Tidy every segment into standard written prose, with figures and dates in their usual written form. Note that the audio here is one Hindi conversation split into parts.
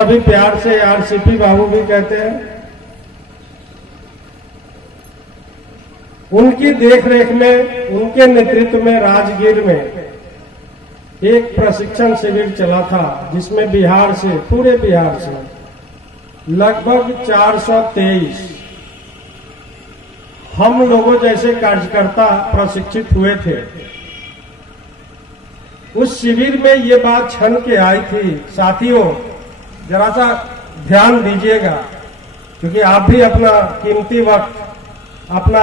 अभी प्यार से आरसीपी बाबू भी कहते हैं। उनकी देखरेख में, उनके नेतृत्व में राजगीर में एक प्रशिक्षण शिविर चला था, जिसमें बिहार से, पूरे बिहार से लगभग 423 हम लोगों जैसे कार्यकर्ता प्रशिक्षित हुए थे। उस शिविर में ये बात छन के आई थी। साथियों, जरा सा ध्यान दीजिएगा, क्योंकि आप भी अपना कीमती वक्त, अपना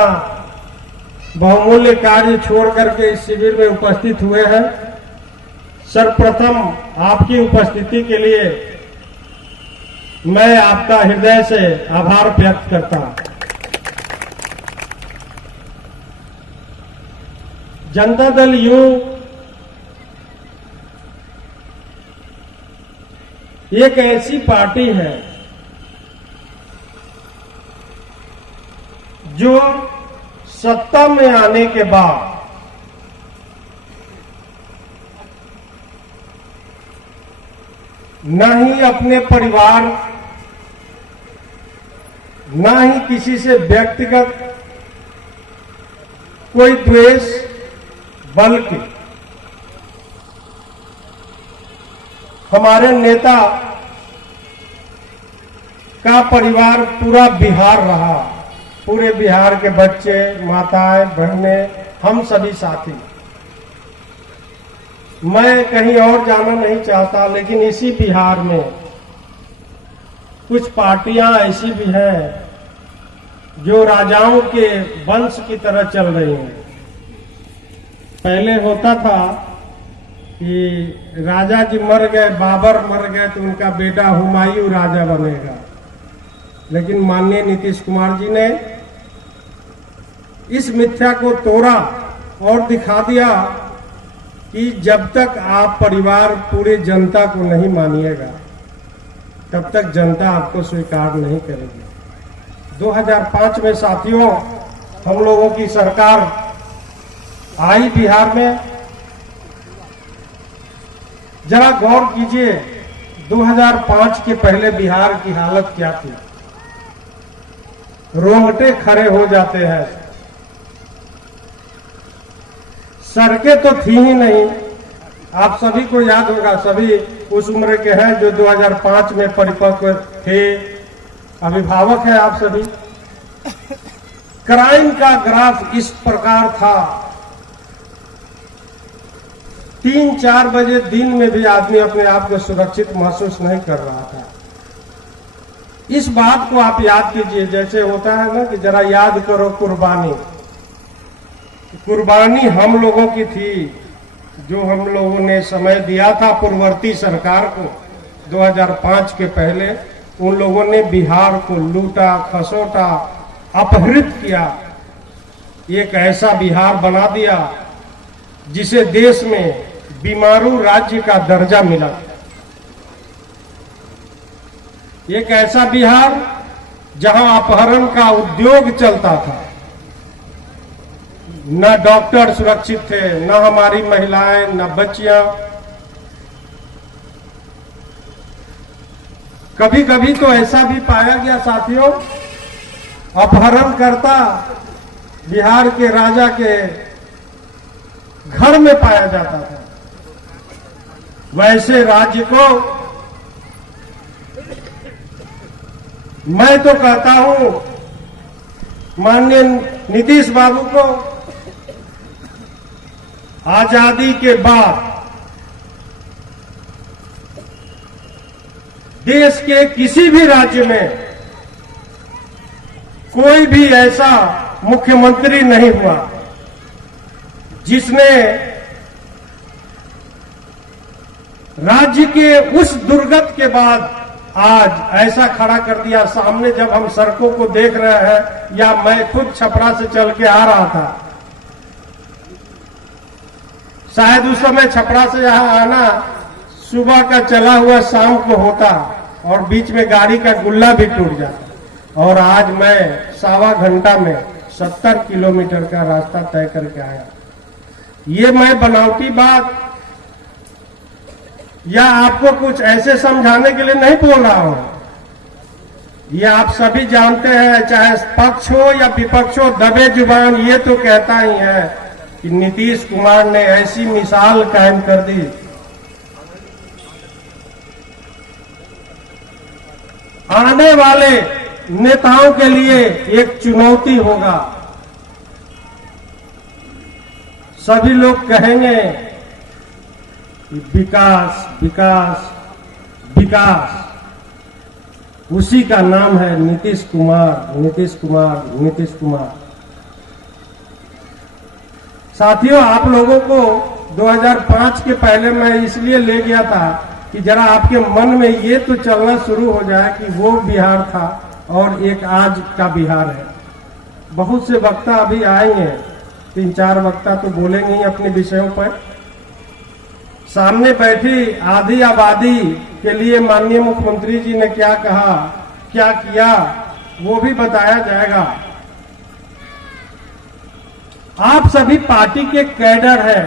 बहुमूल्य कार्य छोड़ करके इस शिविर में उपस्थित हुए हैं। सर्वप्रथम आपकी उपस्थिति के लिए मैं आपका हृदय से आभार व्यक्त करता हूं। जनता दल यू एक ऐसी पार्टी है जो सत्ता में आने के बाद न ही अपने परिवार, न ही किसी से व्यक्तिगत कोई द्वेष, बल्कि हमारे नेता का परिवार पूरा बिहार रहा। पूरे बिहार के बच्चे, माताएं, बहनें, हम सभी साथी। मैं कहीं और जाना नहीं चाहता, लेकिन इसी बिहार में कुछ पार्टियां ऐसी भी हैं जो राजाओं के वंश की तरह चल रही हैं। पहले होता था कि राजा जी मर गए, बाबर मर गए तो उनका बेटा हुमायूं राजा बनेगा, लेकिन माननीय नीतीश कुमार जी ने इस मिथ्या को तोड़ा और दिखा दिया कि जब तक आप परिवार पूरी जनता को नहीं मानिएगा, तब तक जनता आपको स्वीकार नहीं करेगी। 2005 में साथियों, हम लोगों की सरकार आई बिहार में। जरा गौर कीजिए, 2005 के पहले बिहार की हालत क्या थी। रोंगटे खड़े हो जाते हैं। सड़कें तो थी ही नहीं। आप सभी को याद होगा, सभी उस उम्र के हैं जो 2005 में परिपक्व थे, अभिभावक हैं आप सभी। क्राइम का ग्राफ इस प्रकार था, 3-4 बजे दिन में भी आदमी अपने आप को सुरक्षित महसूस नहीं कर रहा था। इस बात को आप याद कीजिए, जैसे होता है ना कि जरा याद करो कुर्बानी। कुर्बानी हम लोगों की थी, जो हम लोगों ने समय दिया था पूर्ववर्ती सरकार को। 2005 के पहले उन लोगों ने बिहार को लूटा, खसोटा, अपहृत किया। एक ऐसा बिहार बना दिया जिसे देश में बीमारू राज्य का दर्जा मिला। एक ऐसा बिहार जहां अपहरण का उद्योग चलता था। न डॉक्टर सुरक्षित थे, न हमारी महिलाएं, न बच्चियां। कभी कभी तो ऐसा भी पाया गया साथियों, अपहरणकर्ता बिहार के राजा के घर में पाया जाता था। वैसे राज्य को मैं तो कहता हूं, माननीय नीतीश बाबू को आजादी के बाद देश के किसी भी राज्य में कोई भी ऐसा मुख्यमंत्री नहीं हुआ जिसने राज्य के उस दुर्गत के बाद आज ऐसा खड़ा कर दिया सामने। जब हम सड़कों को देख रहे हैं, या मैं खुद छपरा से चल के आ रहा था, शायद उस समय छपरा से यहां आना सुबह का चला हुआ शाम को होता, और बीच में गाड़ी का गुल्ला भी टूट जाता। और आज मैं 1.25 घंटा में 70 किलोमीटर का रास्ता तय करके आया। ये मैं बनावटी बात या आपको कुछ ऐसे समझाने के लिए नहीं बोल रहा हूं। ये आप सभी जानते हैं, चाहे पक्ष हो या विपक्ष हो, दबे जुबान ये तो कहता ही है कि नीतीश कुमार ने ऐसी मिसाल कायम कर दी। आने वाले नेताओं के लिए एक चुनौती होगा। सभी लोग कहेंगे कि विकास विकास विकास, उसी का नाम है नीतीश कुमार, नीतीश कुमार, नीतीश कुमार। साथियों, आप लोगों को 2005 के पहले मैं इसलिए ले गया था कि जरा आपके मन में ये तो चलना शुरू हो जाए कि वो बिहार था और एक आज का बिहार है। बहुत से वक्ता अभी आएंगे, 3-4 वक्ता तो बोलेंगे ही अपने विषयों पर। सामने बैठी आधी आबादी के लिए माननीय मुख्यमंत्री जी ने क्या कहा, क्या किया, वो भी बताया जाएगा। आप सभी पार्टी के कैडर हैं,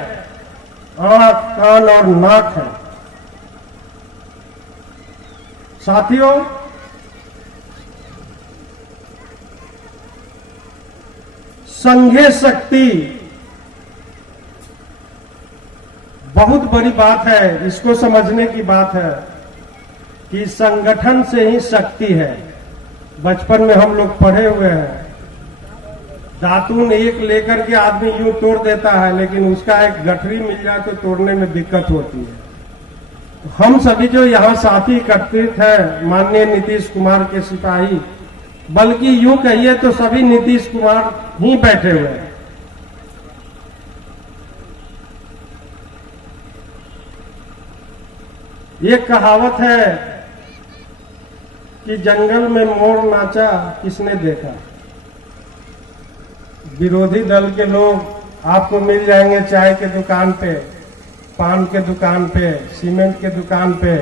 आंख कान और नाक है। साथियों, संघे शक्ति बहुत बड़ी बात है। इसको समझने की बात है कि संगठन से ही शक्ति है। बचपन में हम लोग पढ़े हुए हैं, दातून एक लेकर के आदमी यूं तोड़ देता है, लेकिन उसका एक गठरी मिल जाए तो तोड़ने में दिक्कत होती है। हम सभी जो यहाँ साथी एकत्रित हैं, माननीय नीतीश कुमार के सिपाही, बल्कि यूं कहिए तो सभी नीतीश कुमार ही बैठे हुए हैं। एक कहावत है कि जंगल में मोर नाचा किसने देखा। विरोधी दल के लोग आपको मिल जाएंगे चाय के दुकान पे, पान के दुकान पे, सीमेंट के दुकान पे।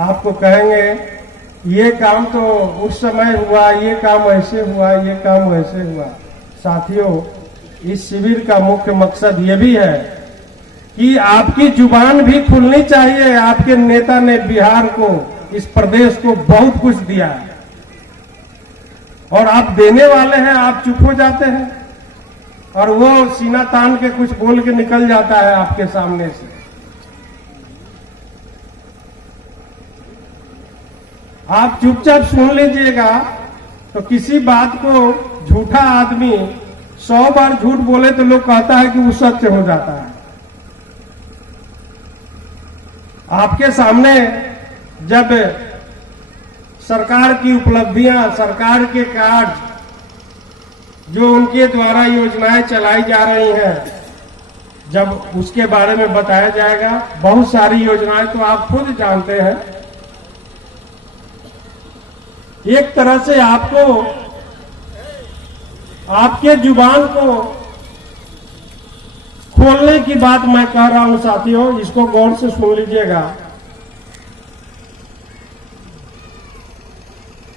आपको कहेंगे ये काम तो उस समय हुआ, ये काम ऐसे हुआ, ये काम वैसे हुआ। साथियों, इस शिविर का मुख्य मकसद ये भी है कि आपकी जुबान भी खुलनी चाहिए। आपके नेता ने बिहार को, इस प्रदेश को बहुत कुछ दिया है और आप देने वाले हैं, आप चुप हो जाते हैं और वो सीना तान के कुछ बोल के निकल जाता है आपके सामने से। आप चुपचाप सुन लीजिएगा तो किसी बात को झूठा आदमी 100 बार झूठ बोले तो लोग कहता है कि वो सत्य हो जाता है। आपके सामने जब सरकार की उपलब्धियां, सरकार के कार्य, जो उनके द्वारा योजनाएं चलाई जा रही हैं, जब उसके बारे में बताया जाएगा, बहुत सारी योजनाएं तो आप खुद जानते हैं। एक तरह से आपको, आपके जुबान को खोलने की बात मैं कह रहा हूं साथियों, इसको गौर से सुन लीजिएगा।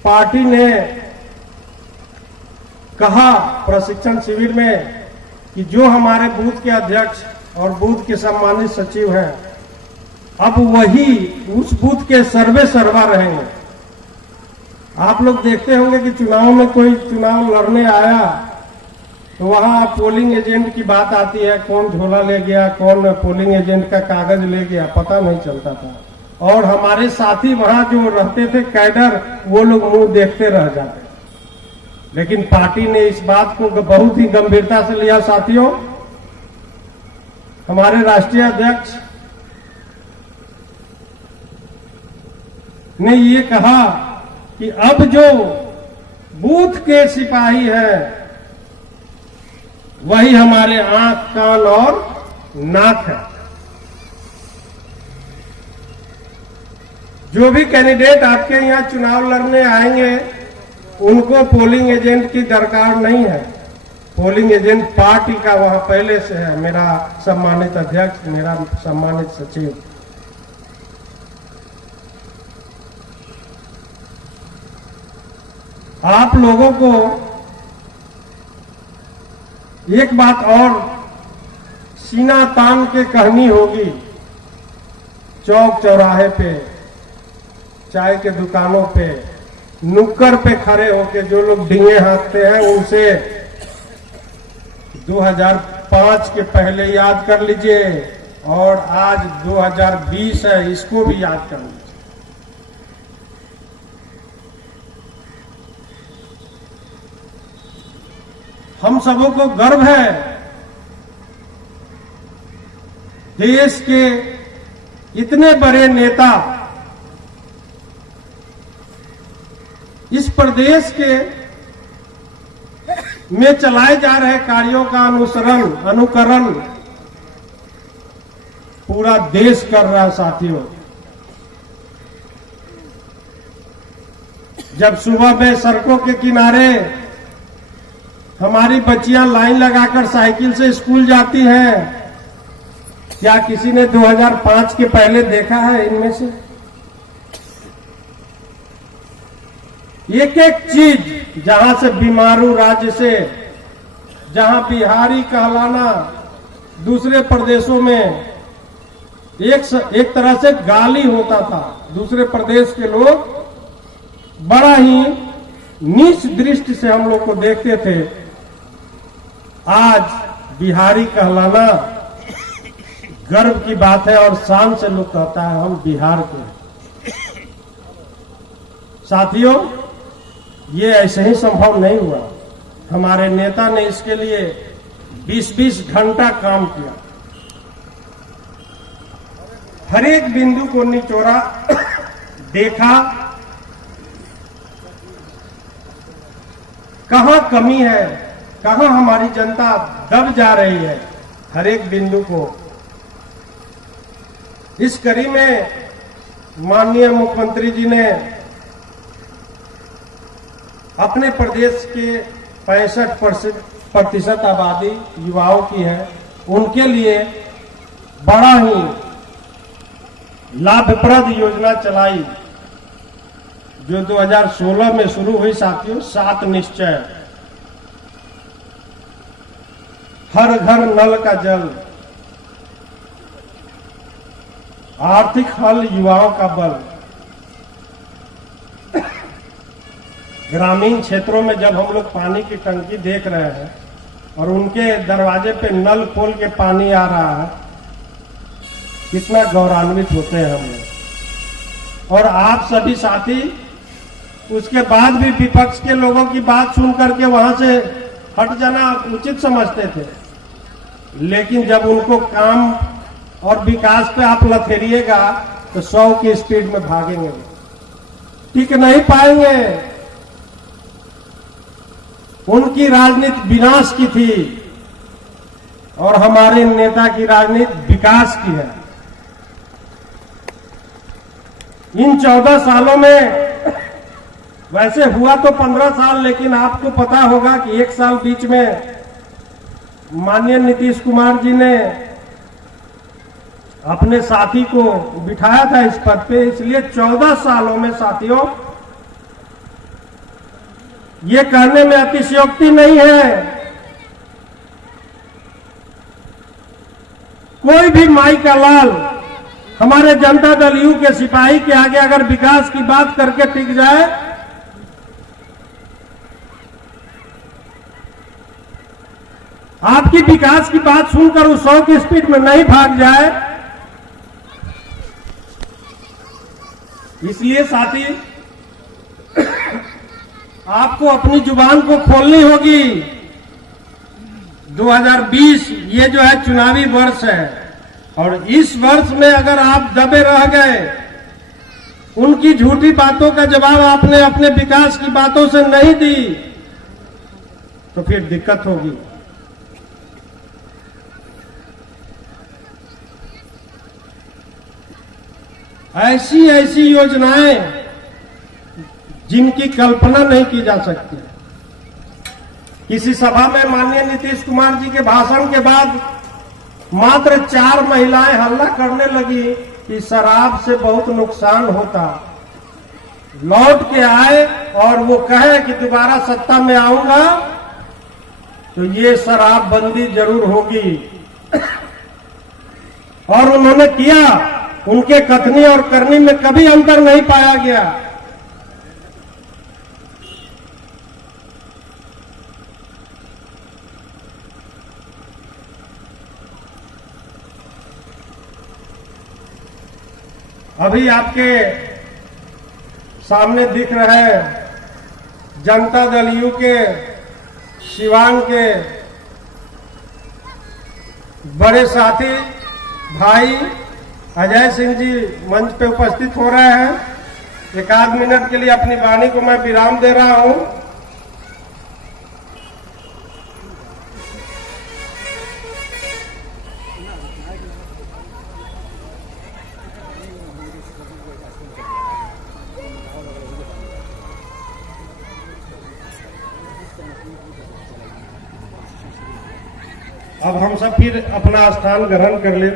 पार्टी ने कहा प्रशिक्षण शिविर में कि जो हमारे बूथ के अध्यक्ष और बूथ के सम्मानित सचिव हैं, अब वही उस बूथ के सर्वे सर्वा रहेंगे। आप लोग देखते होंगे कि चुनाव में कोई चुनाव लड़ने आया तो वहां पोलिंग एजेंट की बात आती है, कौन झोला ले गया, कौन पोलिंग एजेंट का कागज ले गया, पता नहीं चलता था। और हमारे साथी वहां जो रहते थे कैडर, वो लोग मुंह देखते रह जाते। लेकिन पार्टी ने इस बात को बहुत ही गंभीरता से लिया साथियों। हमारे राष्ट्रीय अध्यक्ष ने ये कहा कि अब जो बूथ के सिपाही हैं वही हमारे आंख, कान और नाक है। जो भी कैंडिडेट आपके यहां चुनाव लड़ने आएंगे, उनको पोलिंग एजेंट की दरकार नहीं है। पोलिंग एजेंट पार्टी का वहां पहले से है, मेरा सम्मानित अध्यक्ष, मेरा सम्मानित सचिव। आप लोगों को एक बात और सीना तान के कहनी होगी। चौक चौराहे पे, चाय के दुकानों पे, नुक्कड़ पे खड़े होके जो लोग डींगे हाँकते हैं उनसे 2005 के पहले याद कर लीजिए, और आज 2020 है, इसको भी याद कर लीजिए। हम सबों को गर्व है देश के इतने बड़े नेता इस प्रदेश के में चलाए जा रहे कार्यों का अनुकरण पूरा देश कर रहा है। साथियों, जब सुबह में सड़कों के किनारे हमारी बच्चियां लाइन लगाकर साइकिल से स्कूल जाती हैं, क्या किसी ने 2005 के पहले देखा है इनमें से? एक एक चीज, जहां से बीमारू राज्य से, जहां बिहारी कहलाना दूसरे प्रदेशों में एक तरह से गाली होता था, दूसरे प्रदेश के लोग बड़ा ही नीच दृष्टि से हम लोग को देखते थे। आज बिहारी कहलाना गर्व की बात है और शान से लोग कहता है हम बिहार के हैं। साथियों, ये ऐसे ही संभव नहीं हुआ। हमारे नेता ने इसके लिए 20-20 घंटा काम किया, हर एक बिंदु को निचोड़ा, देखा कहां कमी है, कहां हमारी जनता दब जा रही है, हर एक बिंदु को। इस कड़ी में माननीय मुख्यमंत्री जी ने अपने प्रदेश के 65% आबादी युवाओं की है, उनके लिए बड़ा ही लाभप्रद योजना चलाई जो 2016 में शुरू हुई। साथियों, 7 निश्चय, हर घर नल का जल, आर्थिक हल युवाओं का बल। ग्रामीण क्षेत्रों में जब हम लोग पानी की टंकी देख रहे हैं और उनके दरवाजे पे नल खोल के पानी आ रहा है, कितना गौरवान्वित होते हैं हम लोग। और आप सभी साथी उसके बाद भी विपक्ष के लोगों की बात सुन करके वहां से हट जाना उचित समझते थे, लेकिन जब उनको काम और विकास पे आप लथेरिएगा तो 100 की स्पीड में भागेंगे, टिक नहीं पाएंगे। उनकी राजनीति विनाश की थी और हमारे नेता की राजनीति विकास की है। इन 14 सालों में वैसे हुआ तो 15 साल, लेकिन आपको पता होगा कि 1 साल बीच में माननीय नीतीश कुमार जी ने अपने साथी को बिठाया था इस पद पे, इसलिए 14 सालों में साथियों ये कहने में अतिशयोक्ति नहीं है। कोई भी माई का लाल हमारे जनता दल यू के सिपाही के आगे अगर विकास की बात करके टिक जाए, आपकी विकास की बात सुनकर उस 100 की स्पीड में नहीं भाग जाए, इसलिए साथी आपको अपनी जुबान को खोलनी होगी। 2020 ये जो है चुनावी वर्ष है और इस वर्ष में अगर आप दबे रह गए, उनकी झूठी बातों का जवाब आपने अपने विकास की बातों से नहीं दी, तो फिर दिक्कत होगी। ऐसी ऐसी योजनाएं जिनकी कल्पना नहीं की जा सकती। किसी सभा में माननीय नीतीश कुमार जी के भाषण के बाद मात्र 4 महिलाएं हल्ला करने लगी कि शराब से बहुत नुकसान होता। लौट के आए और वो कहे कि दोबारा सत्ता में आऊंगा तो ये शराब बंदी जरूर होगी। और उन्होंने किया उनके कथनी और करनी में कभी अंतर नहीं पाया गया। अभी आपके सामने दिख रहे जनता दल यू के सिवान के बड़े साथी भाई अजय सिंह जी मंच पे उपस्थित हो रहे हैं। एक आध मिनट के लिए अपनी वाणी को मैं विराम दे रहा हूं। अब हम सब फिर अपना स्थान ग्रहण कर ले।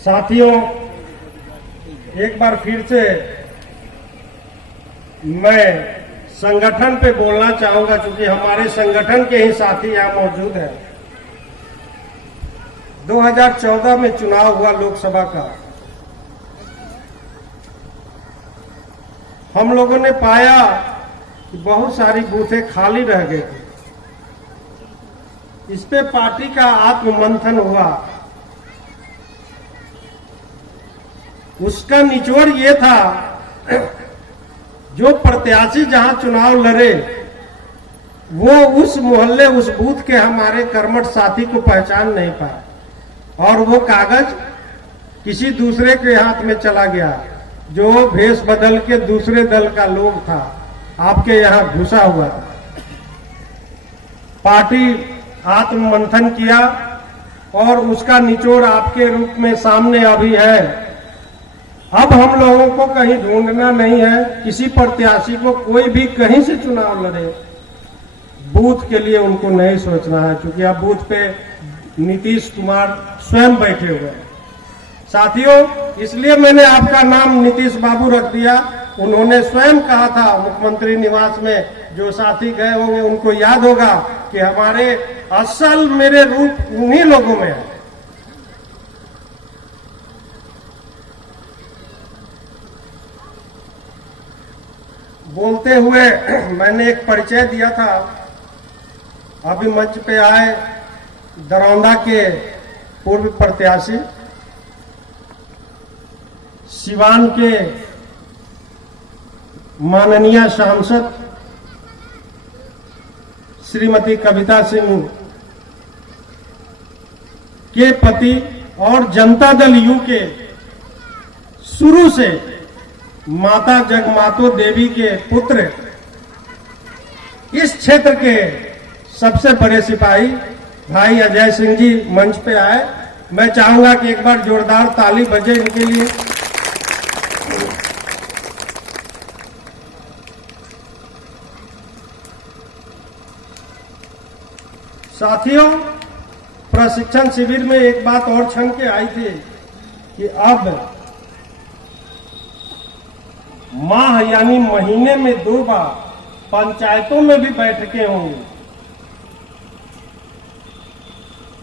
साथियों, एक बार फिर से मैं संगठन पे बोलना चाहूंगा, क्योंकि हमारे संगठन के ही साथी यहां मौजूद हैं। 2014 में चुनाव हुआ लोकसभा का। हम लोगों ने पाया कि बहुत सारी बूथें खाली रह गई थी। इस पे पार्टी का आत्ममंथन हुआ। उसका निचोड़ ये था, जो प्रत्याशी जहां चुनाव लड़े वो उस मोहल्ले उस बूथ के हमारे कर्मठ साथी को पहचान नहीं पाए, और वो कागज किसी दूसरे के हाथ में चला गया, जो भेष बदल के दूसरे दल का लोग था, आपके यहां घुसा हुआ था। पार्टी आत्ममंथन किया और उसका निचोड़ आपके रूप में सामने अभी है। अब हम लोगों को कहीं ढूंढना नहीं है, किसी प्रत्याशी को कोई भी कहीं से चुनाव लड़े, बूथ के लिए उनको नहीं सोचना है, क्योंकि अब बूथ पे नीतीश कुमार स्वयं बैठे हुए हैं। साथियों, इसलिए मैंने आपका नाम नीतीश बाबू रख दिया। उन्होंने स्वयं कहा था मुख्यमंत्री निवास में, जो साथी गए होंगे उनको याद होगा कि हमारे असल मेरे रूप उन्हीं लोगों में है। बोलते हुए मैंने एक परिचय दिया था। अभी मंच पे आए दरौंदा के पूर्व प्रत्याशी, सिवान के माननीय सांसद श्रीमती कविता सिंह के पति और जनता दल यू के शुरू से माता जगमातो देवी के पुत्र, इस क्षेत्र के सबसे बड़े सिपाही भाई अजय सिंह जी मंच पे आए। मैं चाहूंगा कि एक बार जोरदार ताली बजे इनके लिए। साथियों, प्रशिक्षण शिविर में एक बात और छन के आई थी कि अब माह यानी महीने में 2 बार पंचायतों में भी बैठकें होंगी।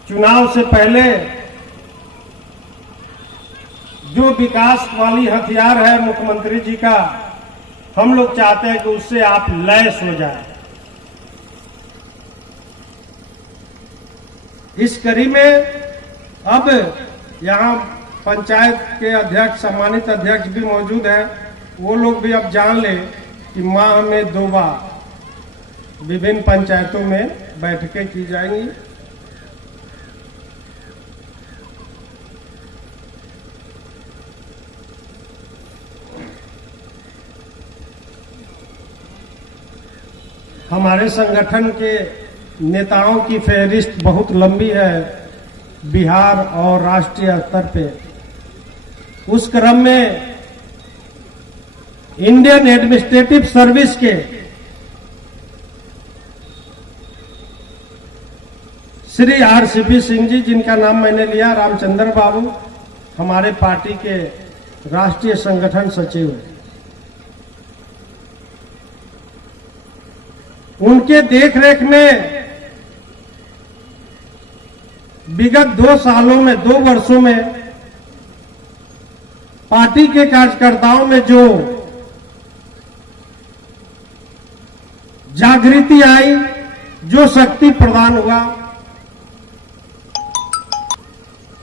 चुनाव से पहले जो विकास वाली हथियार है मुख्यमंत्री जी का, हम लोग चाहते हैं कि उससे आप लैस हो जाए। इस कड़ी में अब यहाँ पंचायत के अध्यक्ष, सम्मानित अध्यक्ष भी मौजूद हैं। वो लोग भी अब जान ले कि माह में 2 बार विभिन्न पंचायतों में बैठकें की जाएंगी। हमारे संगठन के नेताओं की फहरिस्त बहुत लंबी है बिहार और राष्ट्रीय स्तर पे। उस क्रम में इंडियन एडमिनिस्ट्रेटिव सर्विस के श्री RCP सिंह जी, जिनका नाम मैंने लिया, रामचंद्र बाबू, हमारे पार्टी के राष्ट्रीय संगठन सचिव हैं। उनके देखरेख में विगत 2 सालों में 2 वर्षों में पार्टी के कार्यकर्ताओं में जो जागृति आई, जो शक्ति प्रदान हुआ,